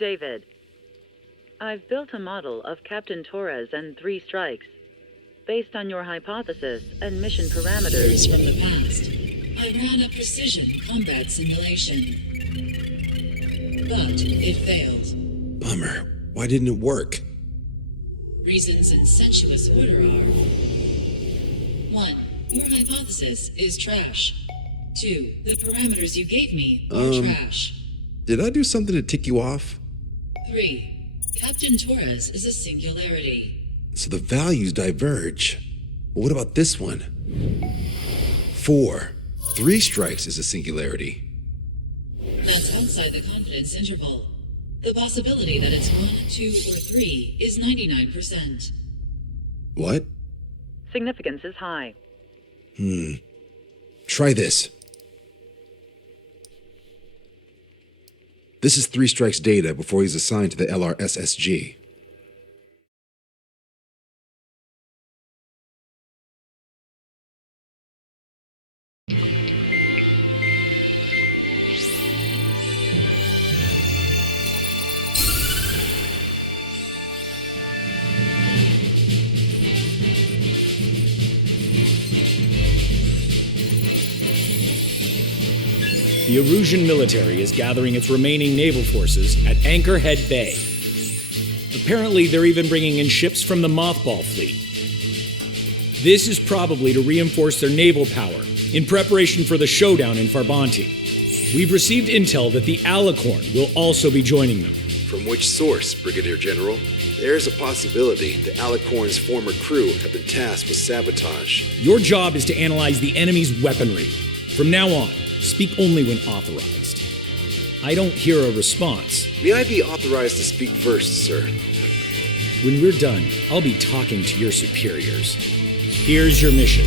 David, I've built a model of Captain Torres and 3 strikes, based on your hypothesis and mission parameters. From the past, I ran a precision combat simulation, but it failed. Bummer. Why didn't it work? Reasons in sensuous order are: 1. Your hypothesis is trash. 2. The parameters you gave me are trash. Did I do something to tick you off? 3. Captain Torres is a singularity. So the values diverge. Well, what about this one? 4. 3 strikes is a singularity. That's outside the confidence interval. The possibility that it's 1, 2, or 3 is 99%. What? Significance is high. Try this. This is 3 strikes data before he's assigned to the LRSSG. The Erusian military is gathering its remaining naval forces at Anchorhead Bay. Apparently, they're even bringing in ships from the Mothball fleet. This is probably to reinforce their naval power in preparation for the showdown in Farbanti. We've received intel that the Alicorn will also be joining them. From which source, Brigadier General? There's a possibility the Alicorn's former crew have been tasked with sabotage. Your job is to analyze the enemy's weaponry. From now on, speak only when authorized. I don't hear a response. May I be authorized to speak first, sir? When we're done, I'll be talking to your superiors. Here's your mission.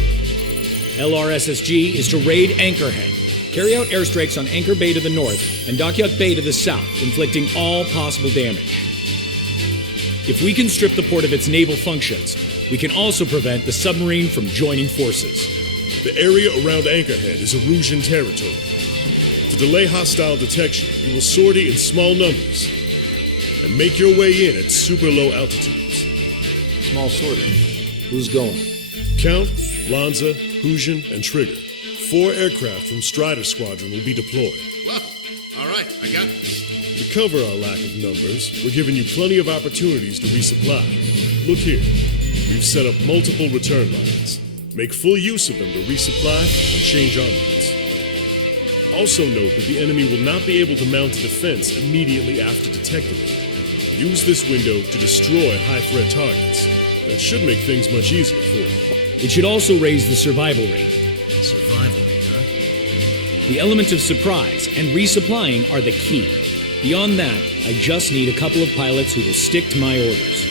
LRSSG is to raid Anchorhead, carry out airstrikes on Anchor Bay to the north and Dockyard Bay to the south, inflicting all possible damage. If we can strip the port of its naval functions, we can also prevent the submarine from joining forces. The area around Anchorhead is Erusian territory. To delay hostile detection, you will sortie in small numbers and make your way in at super low altitudes. Small sortie. Who's going? Count, Lanza, Hujan, and Trigger. 4 aircraft from Strider Squadron will be deployed. Well, all right, I got it. To cover our lack of numbers, we're giving you plenty of opportunities to resupply. Look here. We've set up multiple return lines. Make full use of them to resupply and change armaments. Also note that the enemy will not be able to mount a defense immediately after detecting it. Use this window to destroy high-threat targets. That should make things much easier for you. It should also raise the survival rate. Survival rate, huh? The element of surprise and resupplying are the key. Beyond that, I just need a couple of pilots who will stick to my orders.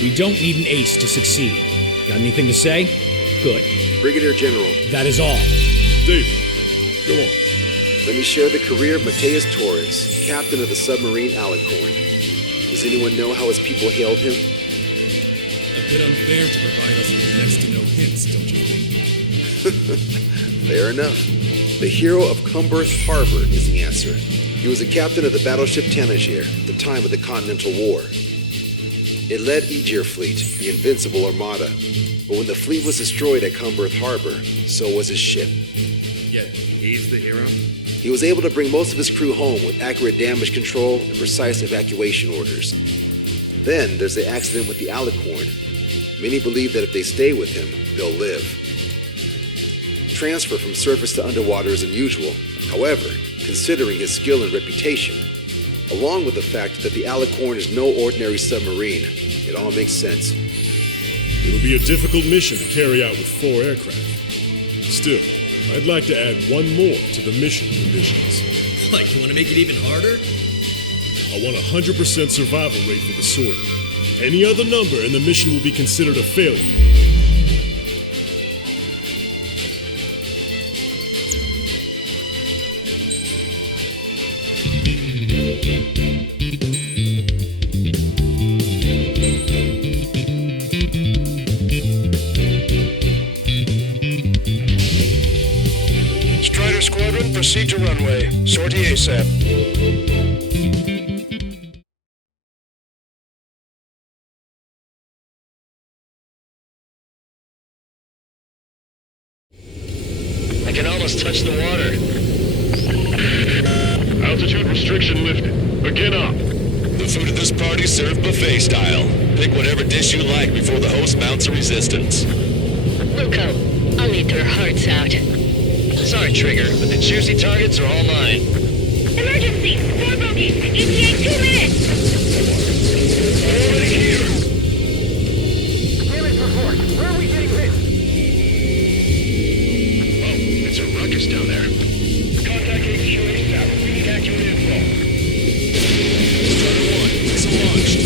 We don't need an ace to succeed. Got anything to say? Good. Brigadier General. That is all. David, go on. Let me share the career of Mateus Torres, captain of the submarine Alicorn. Does anyone know how his people hailed him? A bit unfair to provide us with next to no hints, don't you think? Fair enough. The hero of Cumberth Harbor is the answer. He was a captain of the battleship Tanager at the time of the Continental War. It led Aegir Fleet, the Invincible Armada. But when the fleet was destroyed at Cumberth Harbor, so was his ship. Yet, he's the hero? He was able to bring most of his crew home with accurate damage control and precise evacuation orders. Then there's the accident with the Alicorn. Many believe that if they stay with him, they'll live. Transfer from surface to underwater is unusual. However, considering his skill and reputation, along with the fact that the Alicorn is no ordinary submarine, it all makes sense. It'll be a difficult mission to carry out with 4 aircraft. Still, I'd like to add one more to the mission conditions. What, you want to make it even harder? I want a 100% survival rate for the sortie. Any other number and the mission will be considered a failure. Strider Squadron, proceed to runway. Sortie ASAP. can almost touch the water. Altitude restriction lifted. Begin up. The food at this party's served buffet style. Pick whatever dish you like before the host mounts a resistance. Luco, I'll eat their hearts out. Sorry, Trigger, but the juicy targets are all mine. Emergency! 4 bogeys! ETA 2 minutes! Already here. Damage report. Where are we getting hit? Oh, it's a ruckus down there. Contact HQ ASAP. We need accurate info. Strider 1, missile launched.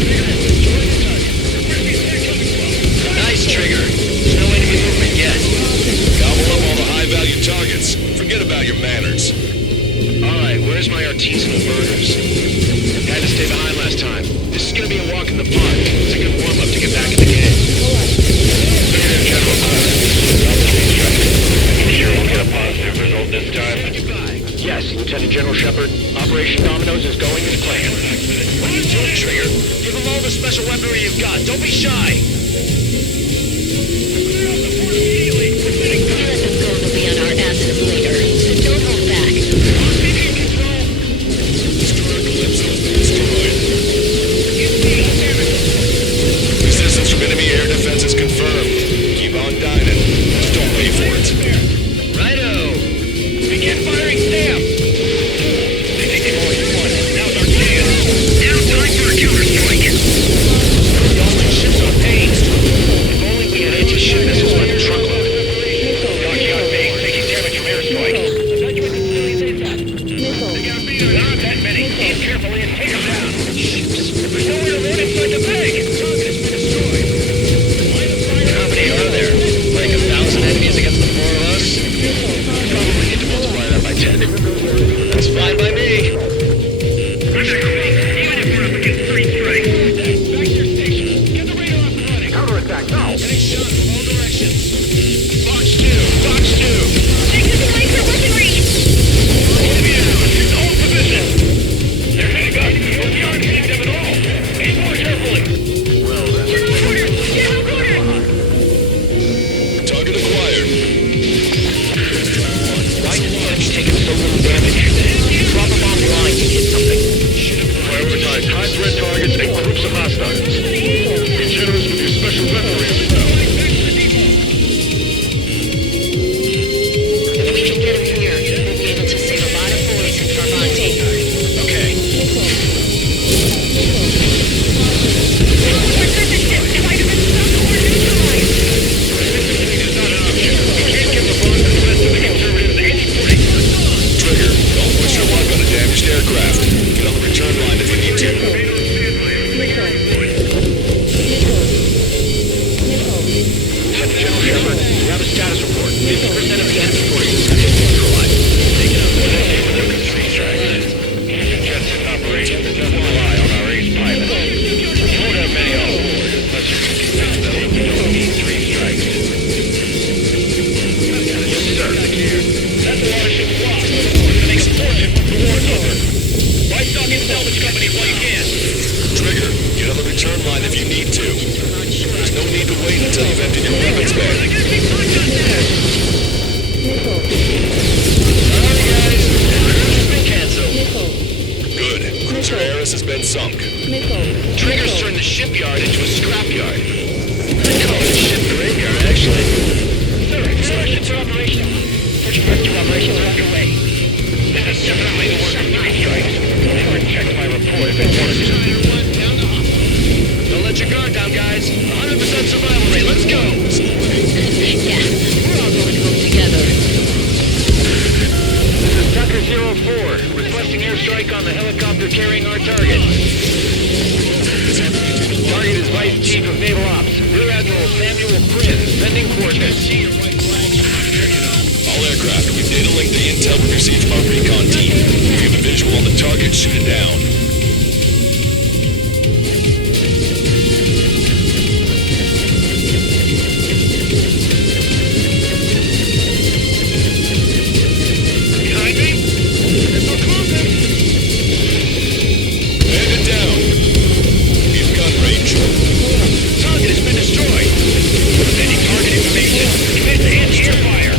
Trigger, destroy the target. Where's the attack coming from? Nice, Trigger. There's no enemy movement yet. Gobble up all the high-value targets. Forget about your manners. Alright, where's my artisanal burgers? Had to stay behind last time. This is gonna be a walk in the park. It's a good warm-up to get back in the game. Brigadier General Carter, are you sure we'll get a positive result this time? Yes, Lieutenant General Shepard. Operation Dominoes is going as planned. What are you doing, Trigger? Give them all the special weaponry you've got. Don't be shy. If you let them go, they'll be on our asses later. So don't hold back. Destroyer Calypso has been destroyed. Resistance from enemy air defense is confirmed. Keep on dining. Just don't wait for it. Righto! Begin firing SAM! They think they've already won. Now's our chance. Now time for a counterstrike. Y'all like ships on pace. If only we had anti-ship missiles by the truckload. Dockyard being taking damage from airstrike. They got beat. There aren't that many. Aim carefully and take them down. Ships. There's nowhere to run inside the bag. Target has been destroyed. How many are there? Like 1,000 enemies against the 4 of us? Probably need to multiply that by 10. That's fine by me. Even if we're up against 3 strikes. Back to your station. Get the radar up and running. Counterattack now. Getting shot from all directions. Box 2. Box 2. Exiting laser weaponry! His own position. They're heading back, but we aren't hitting them at all. Aim more carefully. Well, General quarters! General quarters! Target acquired. Why is the enemy taking so little damage? Drop them offline to hit something. prioritize high-threat targets and groups of hostiles. Be generous with your special weaponry as well. If we can get him here, we'll be able to save a lot of boys in Farmante. Okay. Precision ship divided and stuck or neutralized! It's not an option. You can't give the boss and the rest of the conservatives any break. Trigger, don't push your luck on a damaged aircraft. Get on the return line if you need to. Lieutenant General Shepard, we have a status report. 50% of the enemy forces have been neutralized. Taking out more than half of their three strikes. Jets in operation that doesn't rely on our ace pilot. We won't have many on board, unless you can convince them that we don't need 3 strikes. Yes, sir. That's a lot of ships lost. We're gonna make a fortune once the war's over. Buy stock in salvage companies while you can. Trigger, get on the return line if you need to. There's no need to wait until you've emptied your weapons bag. Sorry, guys. Cruise has been canceled. Good. Cruiser Eris has been sunk. Trigger's turned the shipyard into a scrapyard. I'd call it a ship graveyard, actually. Sir, our ships are operational. Search and rescue operations are underway. This is definitely the work of 3 strikes. They were checked my report if they wanted to. Don't let your guard down, guys. 100% survival rate. Let's go. Yeah, we're all going home together. This is Tucker 04, requesting airstrike on the helicopter carrying our target. Target is Vice Chief of Naval Ops, Rear Admiral Samuel Prin, sending coordinates. All aircraft, we've data linked the intel we received from our recon team. If you have a visual on the target, shoot it down. Behind me? It's closing. Hand it down. In gun range. Target has been destroyed. Sending target information. Commit to anti-air fire.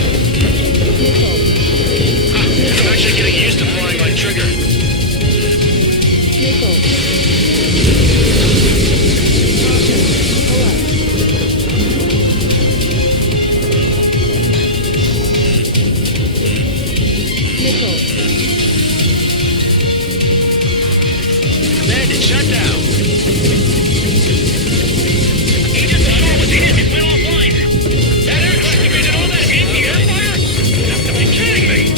Bandit, shut down. Agent, the shore was hit. It went offline. That aircraft division, all that anti-air fire? You have to be kidding me.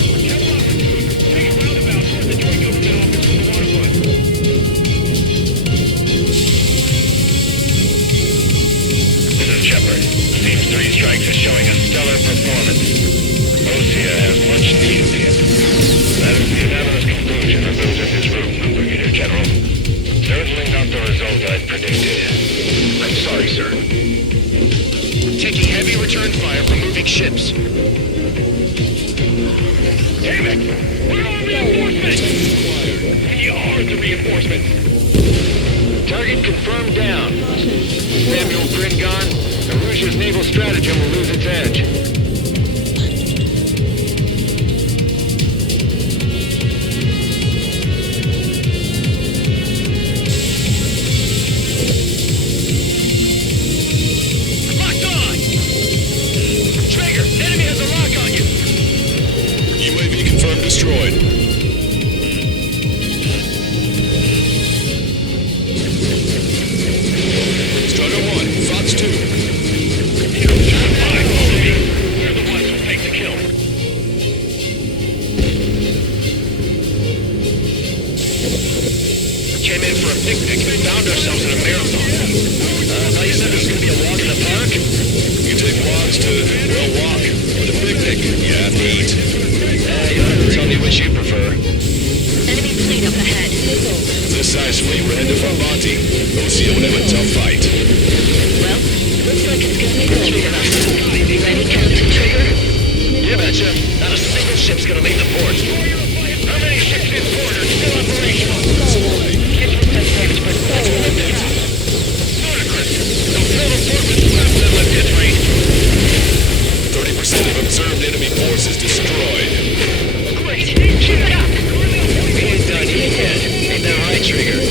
Take a roundabout toward the joint government office from the waterfront. This is Shepard. Team's 3 strikes is showing a stellar performance. Osea has much needed him. That is the unanimous conclusion of those in this room, Brigadier General. Certainly not the result I'd predicted. I'm sorry, sir. Taking heavy return fire from moving ships. Damn it! Where are reinforcements? We are the reinforcements. Target confirmed down. Samuel Grin gone. Arusia's naval stratagem will lose its edge. Locked on! Trigger, enemy has a lock on you! UAV confirmed destroyed. Strider 1, Fox 2. Fine, City. We're the ones who take the kill. Came in for a picnic and found ourselves in a marathon. Thought you said this was going to be a walk in the park? You take walks to, well, walk. But a picnic, you have to eat. You don't have to tell me which you prefer. Enemy fleet up ahead. This size fleet, we're headed for Monty. Osea would have a tough fight. Well, looks like it's gonna be the three of us. Ready, Captain Trigger? You betcha. Not a single ship's going to leave the port. How many ships in port are still operational? Ludicrous. They'll fill the port with scrap metal at this rate. 30% of observed enemy forces destroyed. Great. Keep it up. We ain't done yet. Ain't that right, Trigger?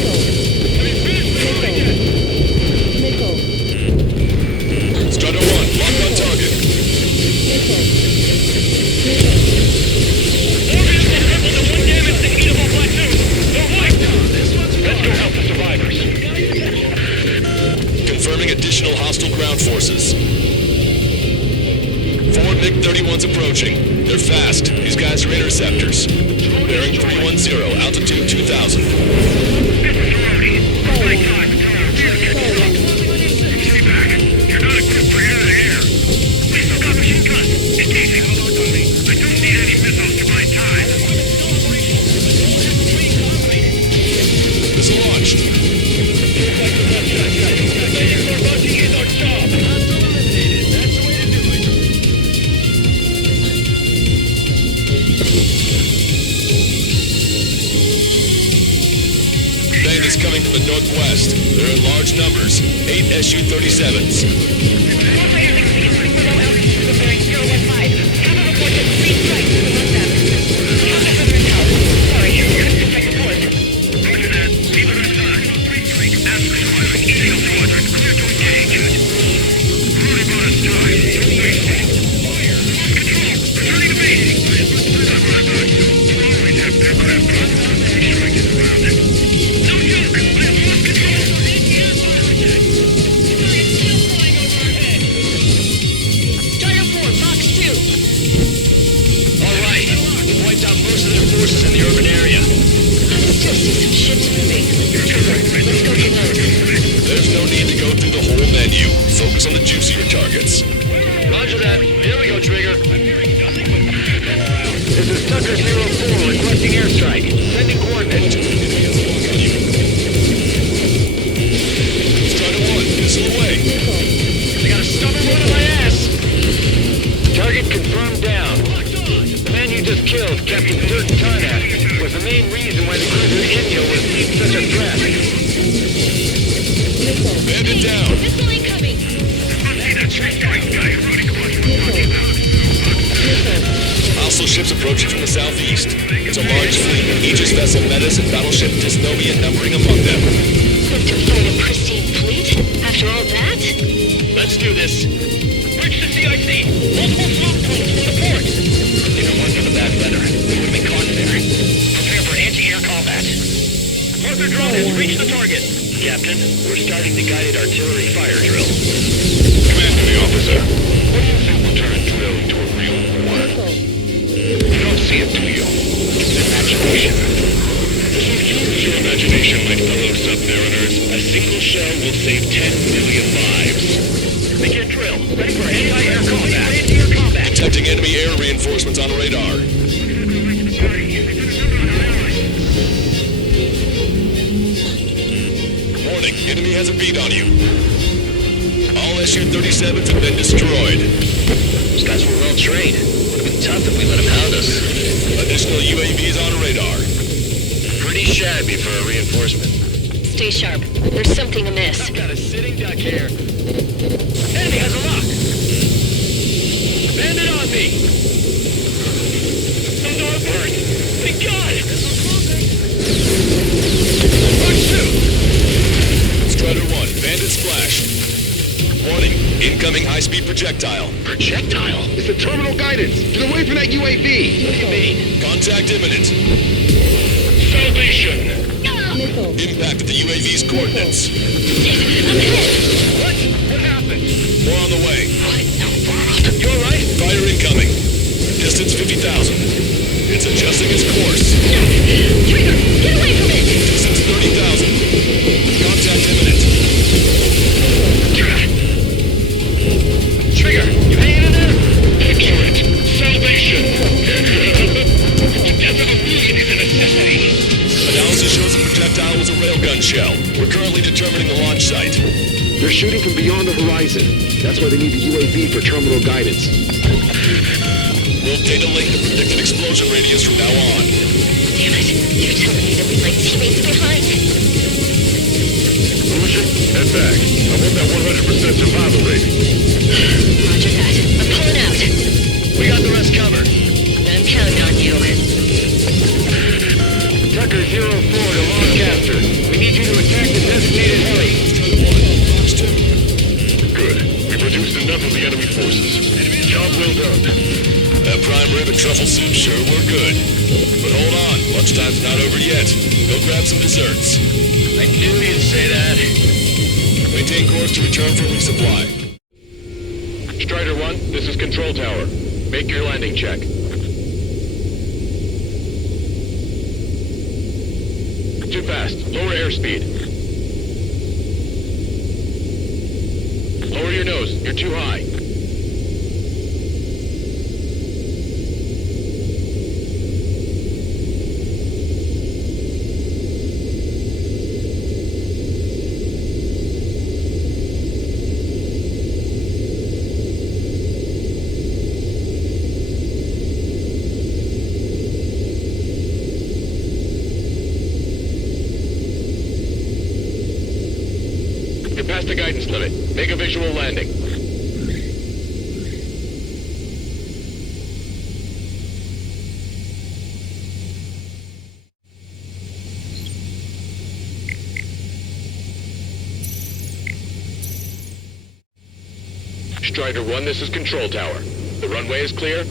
Strider 1, locked on target. Morgan has crippled the one damaged the eatable platoon. They're wiped. Let's go help the survivors. Confirming additional hostile ground forces. 4 MiG-31s approaching. They're fast. These guys are interceptors. Bearing 310, altitude 2000. This is Rhodey. Take time to turn our rear control. Stay back. You're not equipped for air-to-air. We still got machine guns. Engaging. I don't need any missiles to buy time. Missile launched. Waiting for launching is our job. That's the way to do it. Bandits coming from the northwest. They're in large numbers. 8 Su-37s. Operator 16 is super low altitude with bearing 015. Have a report that 3 strikes is above them. How's the weather in town? Sorry, couldn't detect the port. Roger that. Keep it outside. 3 strike. Ask the squadron. ETO squadron. Clear to engage. Rudy bonus time. Don't waste it. Fire. Lost control. Returning to base. You always have aircraft problems. 3 strike is around it. No joke. I have lost control. ATR fire attack. Civilians still flying over our head. Strider 4, Fox 2. All right. We've wiped out most of their forces in the urban area. I still see some ships moving. Trigger, let's go reload. There's no need to go through the whole menu. Focus on the juicier targets. Roger that. Here we go, Trigger. This is Tucker 04 requesting airstrike. Sending coordinates. Strider 1, missile away. They got a stubborn one on my ass. Target confirmed down. The man you just killed, Captain Dirk Tarnak, was the main reason why the cruiser Inyo was deemed such a threat. Bandit down. Missile incoming. See that strike guy, Rudy Quattro. Hostile ships approaching from the southeast. It's a large fleet with Aegis vessel Metis and battleship Dysnomia numbering among them. Quick to fight a pristine fleet? After all that? Let's do this. Bridge to CIC. Multiple smoke points from the port. If it wasn't for the bad weather, we would have been caught has reached the target. Captain, we're starting the guided artillery fire drill. Commanding officer, what do you think will turn a drill into a real war? You don't see it, do you? It's imagination. So use your imagination, my fellow submariners. A single shell will save 10 million lives. Begin drill. Ready for anti-air combat. Anti-air combat. Detecting enemy air reinforcements on radar. Warning, enemy has a bead on you. All Su-37s have been destroyed. Those guys were well trained. Would have been tough if we let them hound us. Additional UAVs on radar. Pretty shabby for a reinforcement. Stay sharp. There's something amiss. I've got a sitting duck here. Enemy has a lock. Bandit on me. No, it worked. Thank God. March 2. Strider 1, bandit splash. Warning, incoming high-speed projectile. Projectile? It's the terminal guidance. Get away from that UAV. What do you mean? Contact imminent. Salvation! Impact at the UAV's coordinates. What? What happened? More on the way. You alright? Fire incoming. Distance 50,000. It's adjusting its course. Trigger, get away from it! Distance 30,000. Contact imminent. Trigger, you hanging in there? Excellent! Salvation! The death of a million is a necessity! Analysis shows the projectile was a railgun shell. We're currently determining the launch site. They're shooting from beyond the horizon. That's why they need the UAV for terminal guidance. We'll data link the predicted explosion radius from now on. Damn it. You're telling me that we left teammates behind? Lucian, head back. I want that 100% survival rate. Roger that. I'm pulling out. We got the rest covered. I'm counting on you. Tucker 04 to Lancaster. We need you to attack the designated heli. Launch 2. Good. We've reduced enough of the enemy forces. Job well done. That prime rib and truffle soup sure were good. But hold on, lunchtime's not over yet. Go grab some desserts. I knew you'd say that. Maintain course to return for resupply. Strider 1, this is Control Tower. Make your landing check. Too fast. Lower airspeed. Lower your nose. You're too high. You're past the guidance limit. Make a visual landing. Strider 1, this is Control Tower. The runway is clear.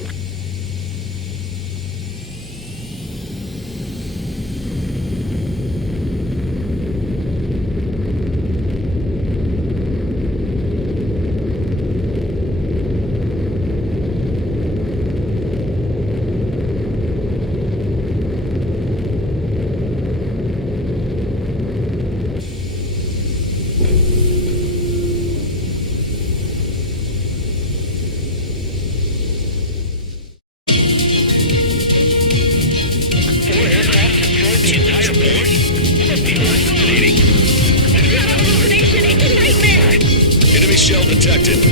Enemy shell detected.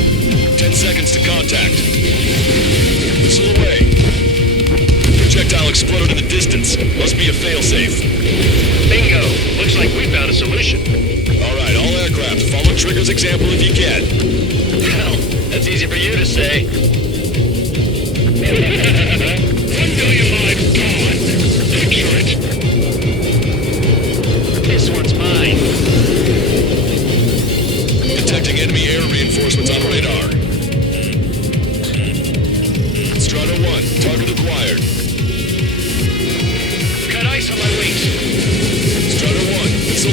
10 seconds to contact. Missile away. Projectile exploded in the distance. Must be a failsafe. Bingo. Looks like we found a solution. All right, all aircraft, follow Trigger's example if you can. Well, that's easy for you to say. 1 million lives gone. Excellent. This one's mine. Detecting enemy air reinforcements on radar. Strider 1, target acquired. Cut ice on my wings. Strider 1, missile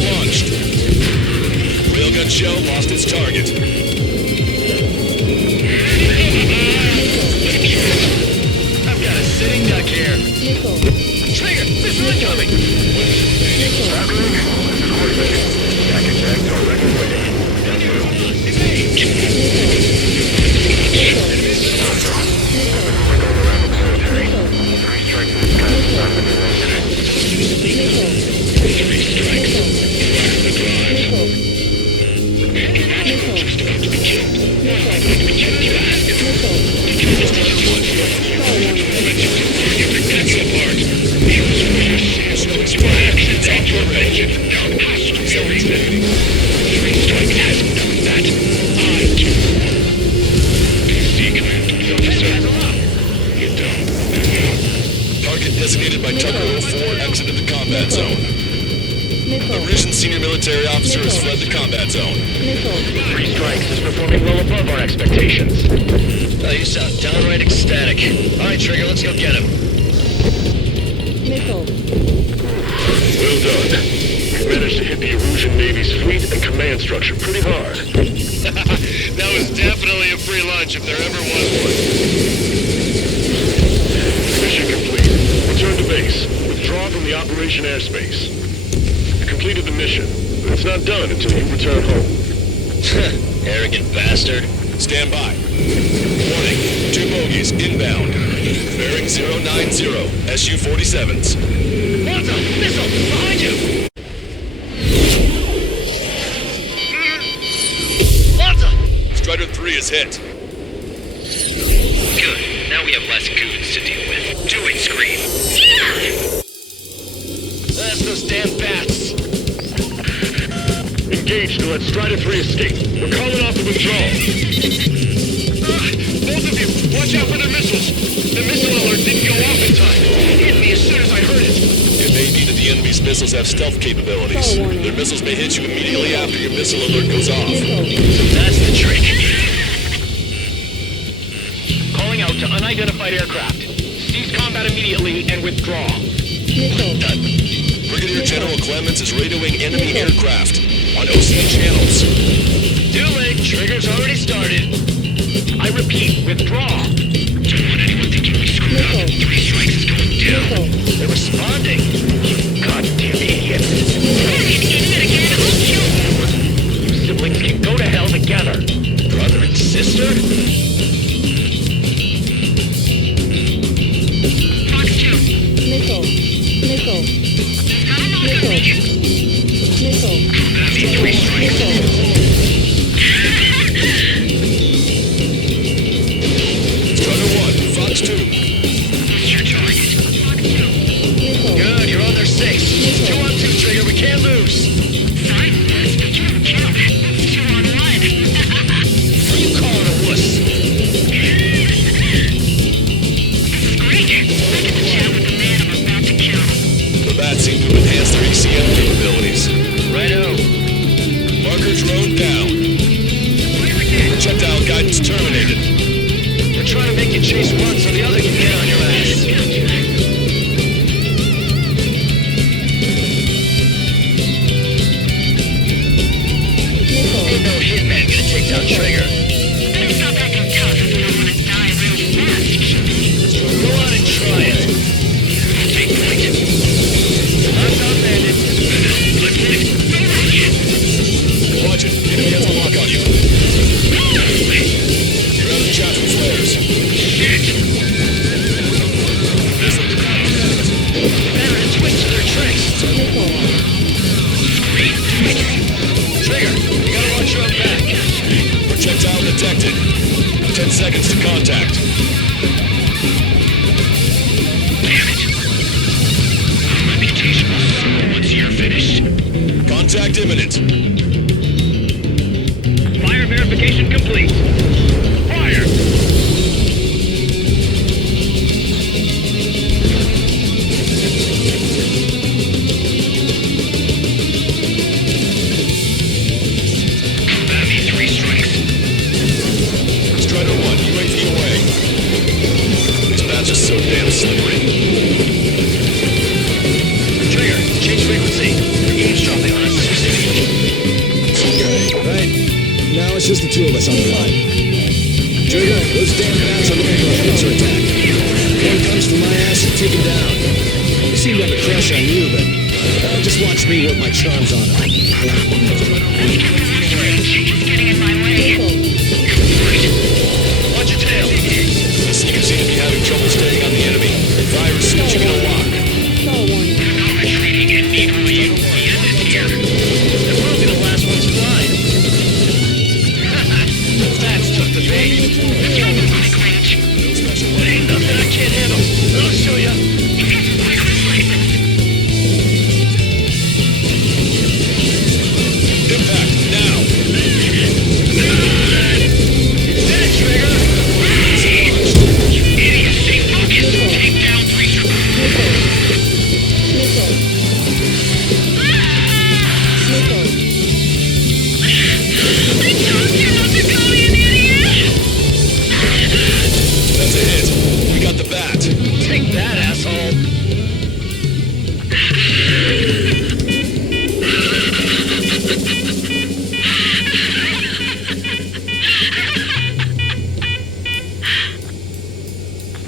shell lost its target. I've got a sitting duck here. Trigger, missile incoming. Designated by Tucker 04 exited the combat zone. A recent senior military officer has fled the combat zone. 3 strikes is performing well above our expectations. Oh, you sound downright ecstatic. All right, Trigger, let's go get him. Well done. We managed to hit the Erusian Navy's fleet and command structure pretty hard. That was definitely a free lunch if there ever was one. Mission complete. Return to base. Withdraw from the operation airspace. You completed the mission, but it's not done until you return home. Arrogant bastard. Stand by. Warning. 2 bogies inbound. Bearing 090. Su-47s. Malta! Missile! Behind you! Malta! Strider 3 is hit. Good. Now we have less goons to deal with. Do it, Scream. That's those damn bats. Engage to let Strider 3 escape. We're calling off the withdrawal. Both of you, watch out for their missiles. The missile alert didn't go off in time. It hit me as soon as I heard it. It may be that the enemy's missiles have stealth capabilities. Their missiles may hit you immediately after your missile alert goes off. That's the trick. Calling out to unidentified aircraft. Cease combat immediately and withdraw. Brigadier General Clemens is radioing enemy aircraft on OC channels. Too late. Trigger's already started. I repeat, withdraw. Don't want anyone thinking we screwed up. 3 strikes is going down. They're responding. You goddamn idiots. Idiot again, I'll kill you. You siblings can go to hell together. Brother and sister? Fox 2. Got a lock on me. That'd be 3 strikes. Strider 1, Fox 2. Who's your target? Fox 2. Good, you're on their 6. 2 on 2, Trigger, we can't lose. Fine, but you haven't killed. 2 on 1. Are you calling a wuss? This is great. I get to chat with the man I'm about to kill. The bats seem to enhance their ECM capabilities. Righto. Marker drone down. Projectile guidance terminated. They're trying to make you chase one so the other can get on your ass. Ain't no hitman gonna take down Trigger. Better stop acting tough if we don't want to die real fast. Go on and try it. Take point. I'm not bandit. Watch it. Enemy has a lock on you. You're out of chaffing flares. Better to twist to their tricks. Trigger, you gotta watch your own back. Projectile detected. 10 seconds to contact. Damn it. Our reputation will suffer once you're finished. Contact imminent. Fire verification complete. Fire! That'd be 3 strikes. Strider 1, UAV away. These bats are so damn slippery. Trigger, change frequency. You're eavesdropping on us as we speak. Okay, right. two of us on the line. Trigger, those damn bats are looking for a pincer attack. One comes for my ass and take him down. They seem to have a crush on you, but just watch me work my charms on them. She's getting in my way. Watch your tail. You seem to be having trouble staying on the enemy. Fire as soon as you can unlock. Retreating and need for you. The end is here. And we'll be the last ones flying. That's took the bait. It's from the quick range. No special way. Ain't nothing I can't handle. I'll show ya. It has some quick reflexes. Impact, now. Dead, Trigger. Idiot, stay focused. Take down 3 I told you not to go, you idiot! That's a hit. We got the bat. Take that, asshole.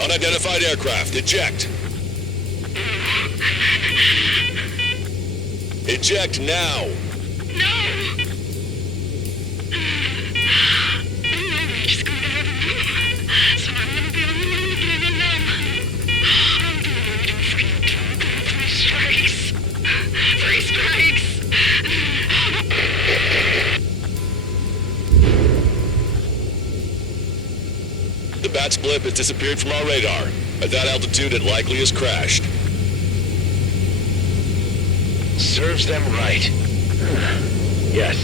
Unidentified aircraft, eject. Eject now. No! Just go to heaven. So I'm gonna be the only one looking at them. I'm doing freaking 3 strikes. 3 strikes! The bat's blip has disappeared from our radar. At that altitude, it likely has crashed. Serves them right. Yes.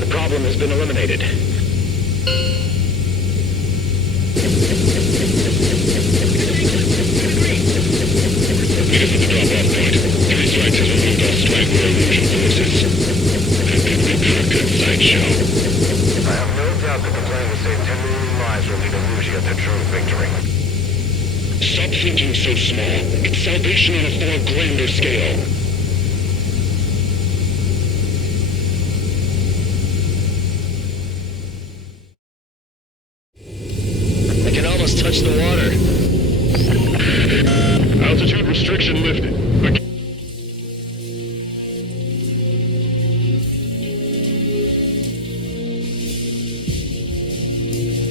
The problem has been eliminated. Meet us at the drop-off point. 3 strikes has removed all strike or illusion forces. A good sideshow. I have no doubt that the plan to save 10 million lives will lead Illusia to true victory. Stop thinking so small. It's salvation on a far grander scale. I can almost touch the water. Altitude restriction lifted.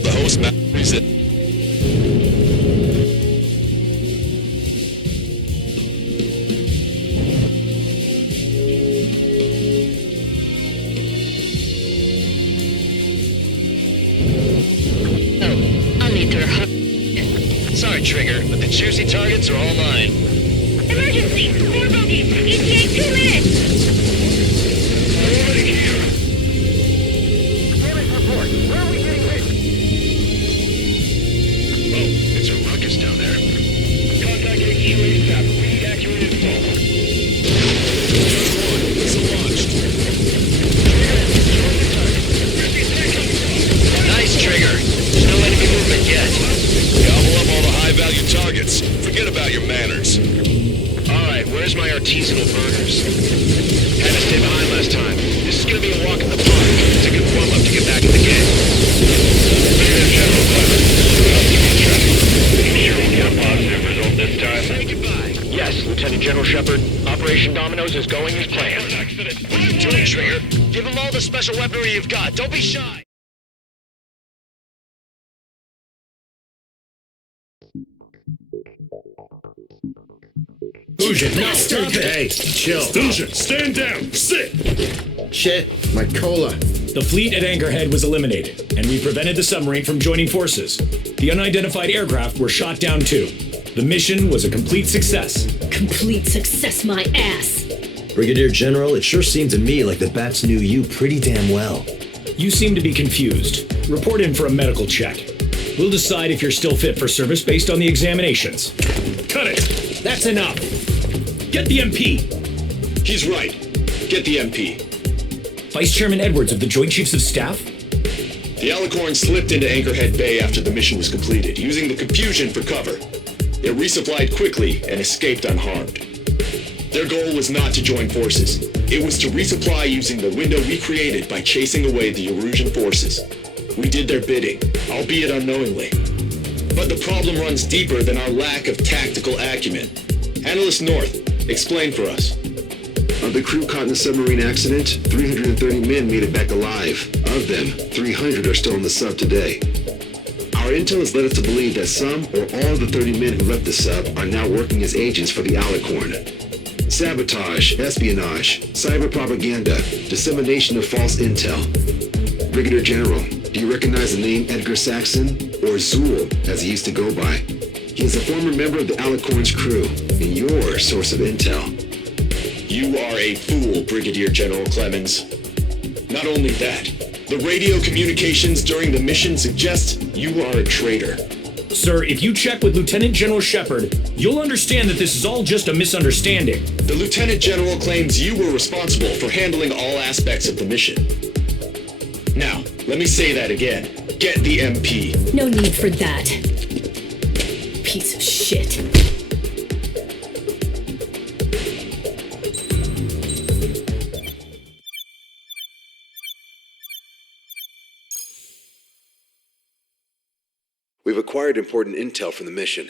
The host map reset. I'll need to Sorry, Trigger, but the juicy targets are all mine. Emergency! 4 bogeys! ETA 2 minutes! Already here. Damage report. Where are we getting hit? Oh, it's a ruckus down there. Contact HQ ASAP. We need accurate info. Missile launched. Nice, Trigger. There's no enemy movement yet. Gobble up all the high-value targets. Forget about your manners. All right, where's my artisanal burgers? Had to stay behind last time. This is gonna be a walk in the park. It's a good warm-up to get back in the game. General Clever. Are you sure we'll get a positive result this time? Say goodbye. Yes, Lieutenant General Shepard. Operation Dominoes is going as planned. What are you doing, Trigger? Give them all the special weaponry you've got. Don't be shy. Fusion, no, stop it. Hey, chill. Fusion, stand down. Sit. Shit, my cola. The fleet at Anchorhead was eliminated, and we prevented the submarine from joining forces. The unidentified aircraft were shot down too. The mission was a complete success. Complete success, my ass. Brigadier General, it sure seemed to me like the bats knew you pretty damn well. You seem to be confused. Report in for a medical check. We'll decide if you're still fit for service based on the examinations. Cut it. That's enough. Get the MP. He's right. Get the MP. Vice Chairman Edwards of the Joint Chiefs of Staff? The Alicorn slipped into Anchorhead Bay after the mission was completed, using the confusion for cover. It resupplied quickly and escaped unharmed. Their goal was not to join forces. It was to resupply using the window we created by chasing away the Erusian forces. We did their bidding, albeit unknowingly. But the problem runs deeper than our lack of tactical acumen. Analyst North, explain for us. Of the crew caught in the submarine accident, 330 men made it back alive. Of them, 300 are still in the sub today. Our intel has led us to believe that some or all of the 30 men who left the sub are now working as agents for the Alicorn. Sabotage, espionage, cyber propaganda, dissemination of false intel. Brigadier General, do you recognize the name Edgar Saxon, or Zool, as he used to go by? He is a former member of the Alicorn's crew, and your source of intel. You are a fool, Brigadier General Clemens. Not only that, the radio communications during the mission suggest you are a traitor. Sir, if you check with Lieutenant General Shepard, you'll understand that this is all just a misunderstanding. The Lieutenant General claims you were responsible for handling all aspects of the mission. Now, let me say that again. Get the MP. No need for that. Piece of shit. We've acquired important intel from the mission.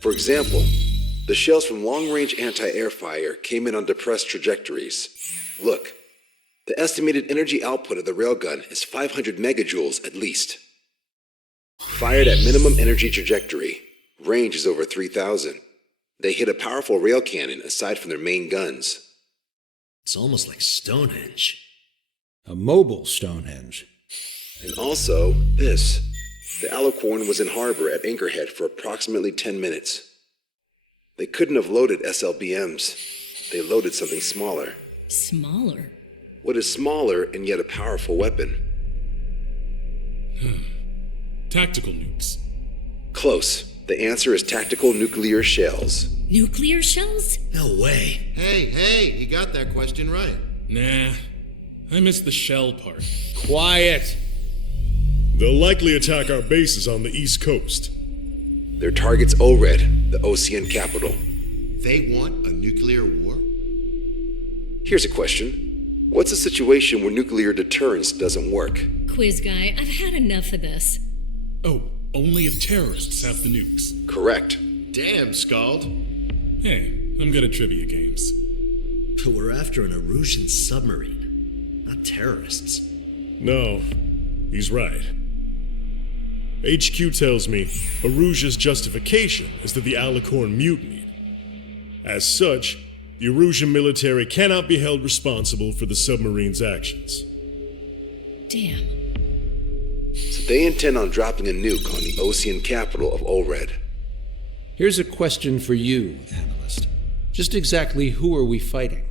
For example, the shells from long-range anti-air fire came in on depressed trajectories. Look, the estimated energy output of the railgun is 500 megajoules at least. Fired at minimum energy trajectory, range is over 3,000. They hit a powerful rail cannon aside from their main guns. It's almost like Stonehenge. A mobile Stonehenge. And also, this. The Alicorn was in harbor at Anchorhead for approximately 10 minutes. They couldn't have loaded SLBMs. They loaded something smaller. Smaller? What is smaller and yet a powerful weapon? Tactical nukes. Close. The answer is tactical nuclear shells. Nuclear shells? No way. Hey, he got that question right. Nah, I missed the shell part. Quiet! They'll likely attack our bases on the East Coast. Their target's Anchorhead, the Ocean capital. They want a nuclear war? Here's a question. What's a situation where nuclear deterrence doesn't work? Quiz guy, I've had enough of this. Oh, only if terrorists have the nukes. Correct. Damn, Scald. Hey, I'm good at trivia games. But we're after an Erusian submarine, not terrorists. No, he's right. HQ tells me Erusia's justification is that the Alicorn mutinied. As such, the Erusian military cannot be held responsible for the submarine's actions. Damn. So they intend on dropping a nuke on the Ocean capital of Anchorhead. Here's a question for you, analyst. Just exactly who are we fighting?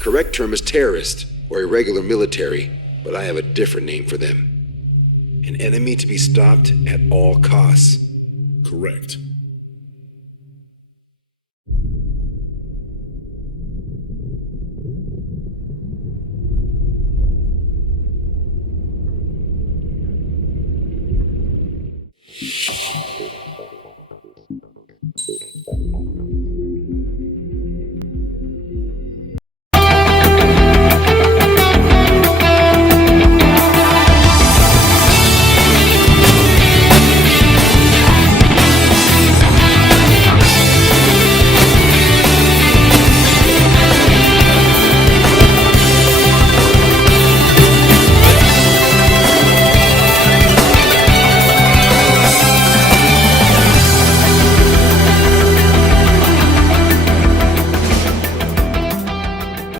Correct term is terrorist, or irregular military, but I have a different name for them. An enemy to be stopped at all costs. Correct.